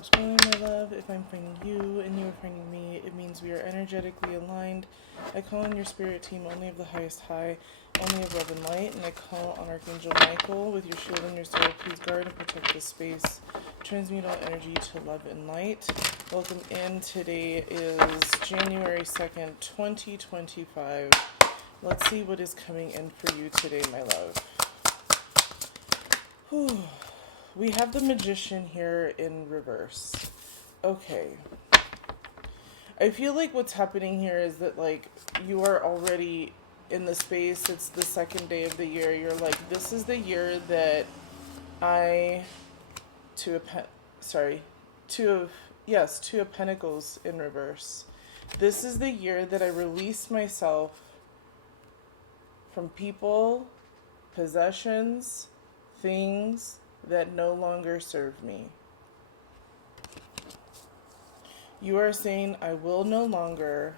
stop scrolling, my love. If I'm finding you and you are finding me, it means we are energetically aligned. I call on your spirit team only of the highest high, only of love and light, and I call on Archangel Michael with your shield and your sword. Please guard and protect this space. Transmute all energy to love and light. Welcome in. Today is January 2nd, 2025. Let's see what is coming in for you today, my love. Whew. We have the Magician here in reverse. Okay. I feel like what's happening here is that, like, you are already in the space. It's the second day of the year. You're like, this is the year that Two of Pentacles in reverse. This is the year that I release myself from people, possessions, things that no longer serve me. You are saying, I will no longer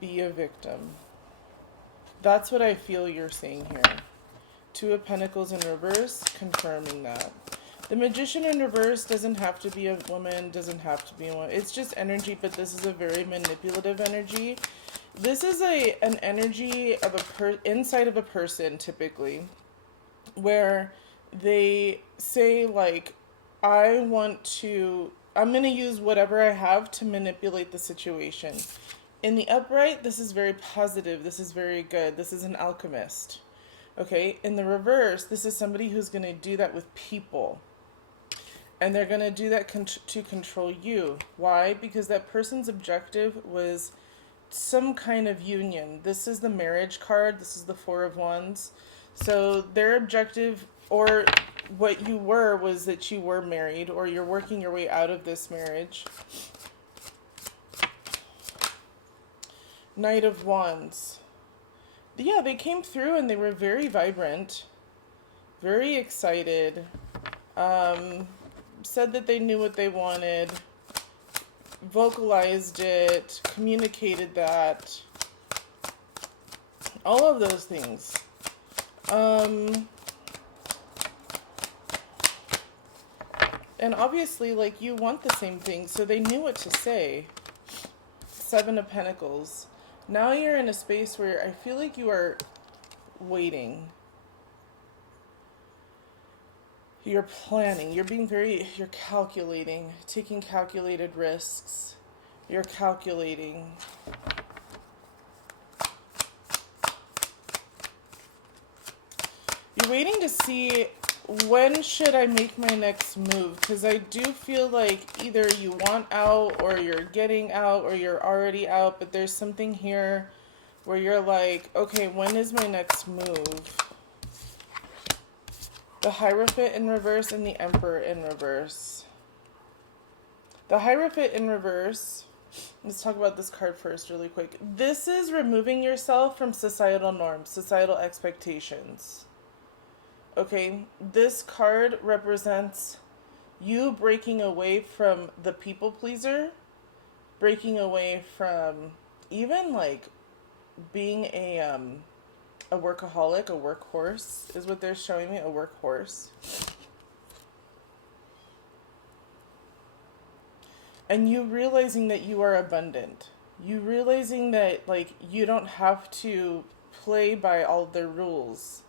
be a victim. That's what I feel you're saying here. Two of Pentacles in reverse, confirming that. The Magician in reverse doesn't have to be a woman, doesn't have to be a woman. It's just energy, but this is a very manipulative energy. This is an energy of inside of a person, typically, where they say, like, I'm going to use whatever I have to manipulate the situation. In the upright, this is very positive. This is very good. This is an alchemist. Okay, in the reverse, this is somebody who's going to do that with people. And they're going to do that to control you. Why? Because that person's objective was some kind of union. This is the marriage card. This is the Four of Wands. So their objective, or what you were, was that you were married, or you're working your way out of this marriage. Knight of Wands. Yeah, they came through and they were very vibrant, very excited, said that they knew what they wanted, vocalized it, communicated that, all of those things. And obviously, like, you want the same thing, so they knew what to say. Seven of Pentacles. Now you're in a space where I feel like you are waiting. You're planning. You're calculating, taking calculated risks. You're calculating. You're waiting to see, when should I make my next move? Because I do feel like either you want out, or you're getting out, or you're already out, but there's something here where you're like, okay, when is my next move? The Hierophant in reverse and the Emperor in reverse. The Hierophant in reverse, let's talk about this card first really quick. This is removing yourself from societal norms, societal expectations. Okay, this card represents you breaking away from the people pleaser, breaking away from even, like, being a workaholic, a workhorse is what they're showing me, a workhorse. And you realizing that you are abundant. You realizing that, like, you don't have to play by all their rules.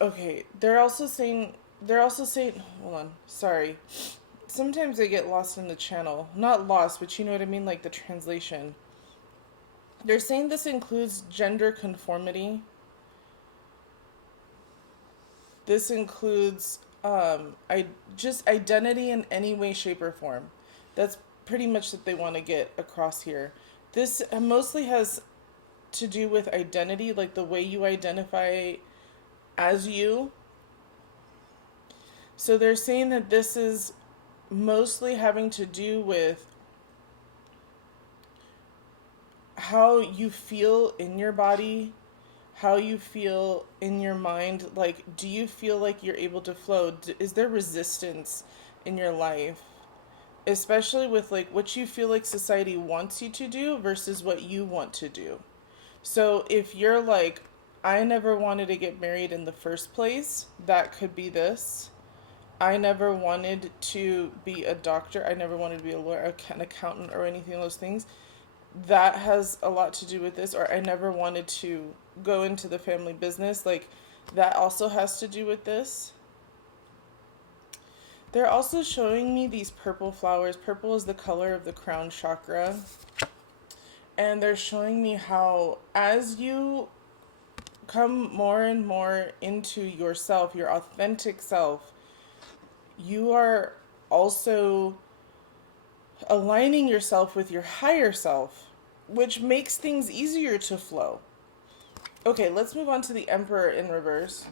Okay, they're also saying, hold on, sorry. Sometimes I get lost in the channel. Not lost, but you know what I mean, like the translation. They're saying this includes gender conformity. This includes just identity in any way, shape, or form. That's pretty much what they want to get across here. This mostly has to do with identity, like the way you identify as you. So they're saying that this is mostly having to do with how you feel in your body, how you feel in your mind. Like, do you feel like you're able to flow? Is there resistance in your life? Especially with, like, what you feel like society wants you to do versus what you want to do. So if you're like, I never wanted to get married in the first place. That could be this. I never wanted to be a doctor. I never wanted to be a lawyer, an accountant, or anything of those things. That has a lot to do with this. Or I never wanted to go into the family business. Like, that also has to do with this. They're also showing me these purple flowers. Purple is the color of the crown chakra. And they're showing me how as you come more and more into yourself, your authentic self, you are also aligning yourself with your higher self, which makes things easier to flow. Okay, let's move on to the Emperor in reverse.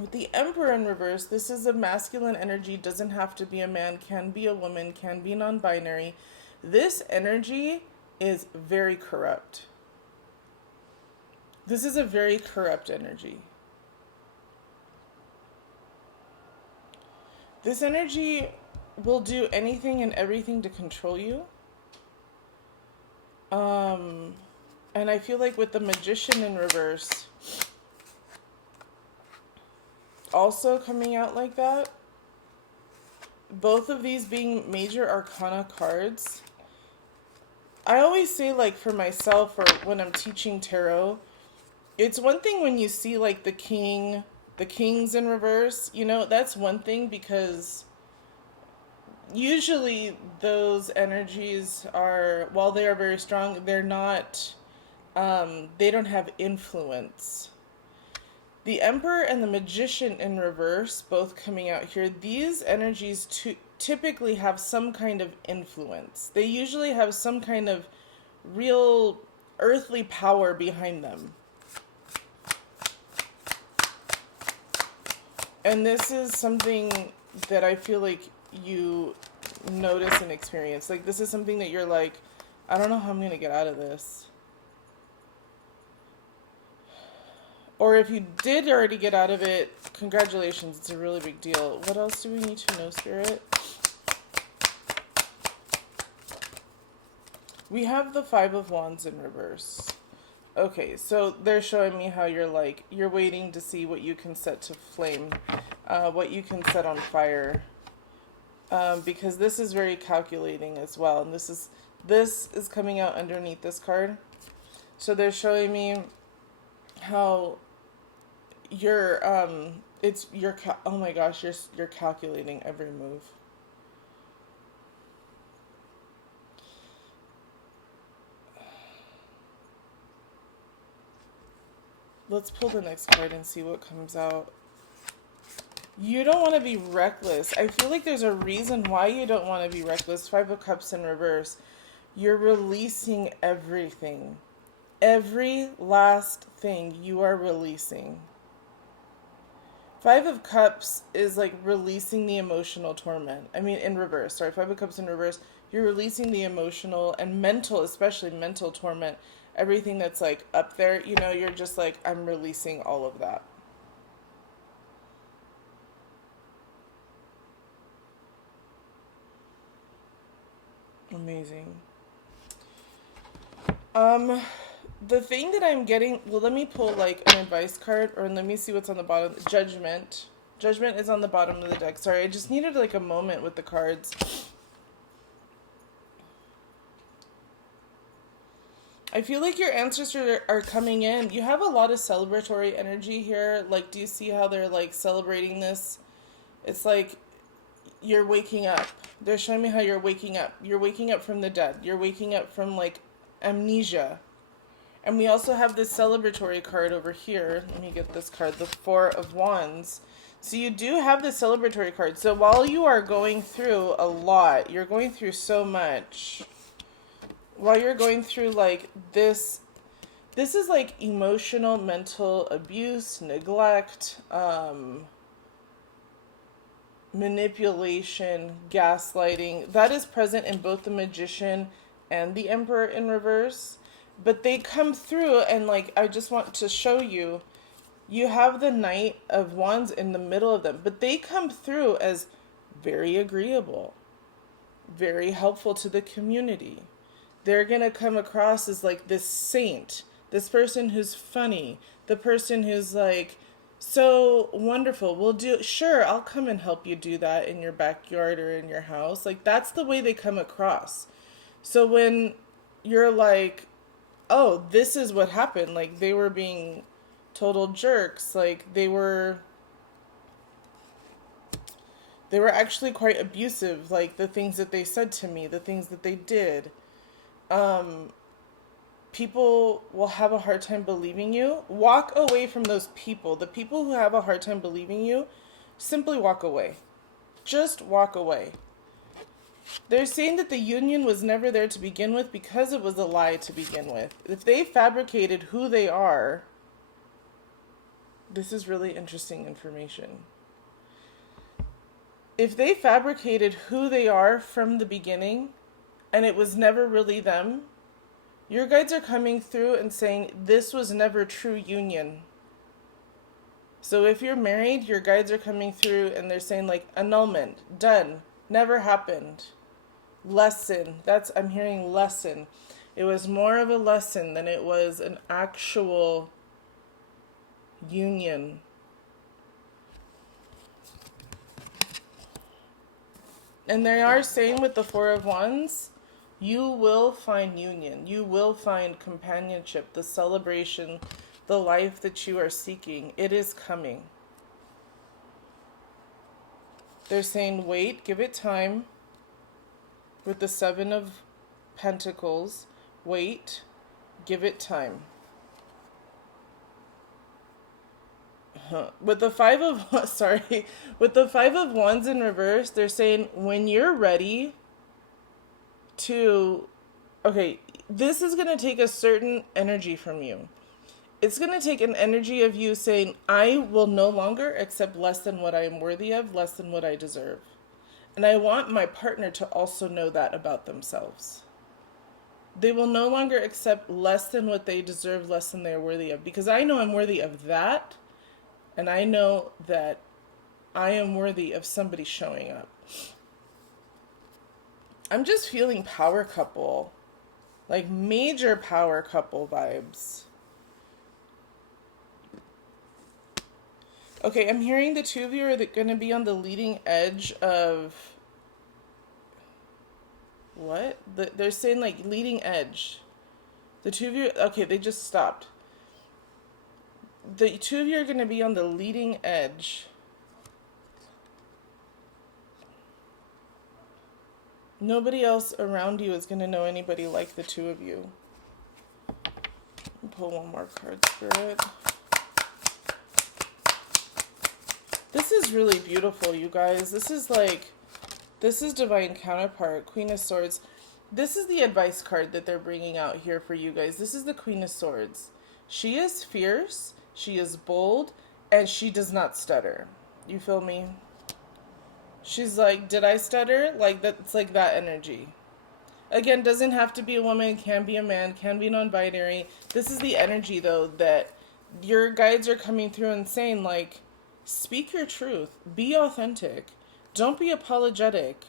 With the Emperor in reverse, this is a masculine energy, doesn't have to be a man, can be a woman, can be non-binary. This energy is very corrupt. This is a very corrupt energy. This energy will do anything and everything to control you. And I feel like with the Magician in reverse, also coming out like that, both of these being major arcana cards. I always say, like, for myself or when I'm teaching tarot, it's one thing when you see like the kings in reverse, you know, that's one thing, because usually those energies are, while they are very strong, they're not, they don't have influence. The Emperor and the Magician in reverse, both coming out here, these energies typically have some kind of influence. They usually have some kind of real earthly power behind them. And this is something that I feel like you notice and experience. Like, this is something that you're like, I don't know how I'm going to get out of this. Or if you did already get out of it, congratulations, it's a really big deal. What else do we need to know, Spirit? We have the Five of Wands in reverse. Okay, so they're showing me how you're like, you're waiting to see what you can set to flame, what you can set on fire, because this is very calculating as well, and this is coming out underneath this card. So they're showing me how you're, oh my gosh, you're calculating every move. Let's pull the next card and see what comes out. You don't want to be reckless. I feel like there's a reason why you don't want to be reckless. Five of Cups in reverse. You're releasing everything. Every last thing you are releasing. Five of Cups is like releasing the emotional torment. I mean, in reverse. Sorry, Five of Cups in reverse. You're releasing the emotional and mental, especially mental torment. Everything that's like up there, you know, you're just like, I'm releasing all of that. Amazing. The thing that I'm getting, well, let me pull like an advice card, or let me see what's on the bottom. Judgment. Judgment is on the bottom of the deck. Sorry, I just needed like a moment with the cards. I feel like your ancestors are coming in. You have a lot of celebratory energy here. Like, do you see how they're like celebrating this? It's like you're waking up. They're showing me how you're waking up. You're waking up from the dead. You're waking up from like amnesia. And we also have this celebratory card over here. Let me get this card, the Four of Wands. So you do have the celebratory card. So while you are going through a lot, you're going through so much. While you're going through like this is like emotional, mental abuse, neglect, manipulation, gaslighting. That is present in both the Magician and the Emperor in reverse. But they come through, and like, I just want to show you, you have the Knight of Wands in the middle of them, but they come through as very agreeable, very helpful to the community. They're going to come across as like this saint, this person who's funny, The person who's like, so wonderful. Sure, I'll come and help you do that in your backyard or in your house. Like, that's the way they come across. So when you're like, oh, this is what happened, like they were being total jerks, like they were actually quite abusive, like the things that they said to me, the things that they did. People will have a hard time believing you. Walk away from those people. The people who have a hard time believing you, simply walk away. Just walk away. They're saying that the union was never there to begin with because it was a lie to begin with. If they fabricated who they are, this is really interesting information. If they fabricated who they are from the beginning and it was never really them, your guides are coming through and saying this was never true union. So if you're married, your guides are coming through and they're saying like annulment, done, never happened. Lesson. I'm hearing lesson. It was more of a lesson than it was an actual union. And they are saying with the Four of Wands, you will find union. You will find companionship, the celebration, the life that you are seeking. It is coming. They're saying wait, give it time. With the Seven of Pentacles, wait, give it time. With the with the Five of Wands in reverse, they're saying when you're ready to, okay, this is going to take a certain energy from you. It's going to take an energy of you saying, I will no longer accept less than what I am worthy of, less than what I deserve. And I want my partner to also know that about themselves. They will no longer accept less than what they deserve, less than they're worthy of. Because I know I'm worthy of that. And I know that I am worthy of somebody showing up. I'm just feeling power couple. Like major power couple vibes. Okay, I'm hearing the two of you are going to be on the leading edge of... What? They're saying like leading edge. The two of you... Okay, they just stopped. The two of you are going to be on the leading edge. Nobody else around you is going to know anybody like the two of you. Pull one more card, Spirit. This is really beautiful, you guys. This is Divine Counterpart, Queen of Swords. This is the advice card that they're bringing out here for you guys. This is the Queen of Swords. She is fierce, she is bold, and she does not stutter. You feel me? She's like, did I stutter? Like, that's like that energy. Again, doesn't have to be a woman, can be a man, can be non-binary. This is the energy, though, that your guides are coming through and saying, like, speak your truth. Be authentic. Don't be apologetic.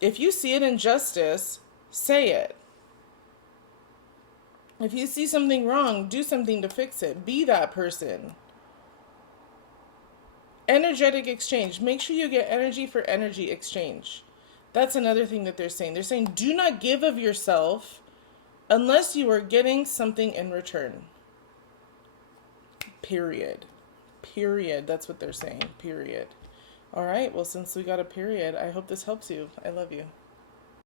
If you see an injustice, say it. If you see something wrong, do something to fix it. Be that person. Energetic exchange. Make sure you get energy for energy exchange. That's another thing that they're saying. They're saying, do not give of yourself unless you are getting something in return. Period. Period. That's what they're saying. Period. All right. Well, since we got a period, I hope this helps you. I love you.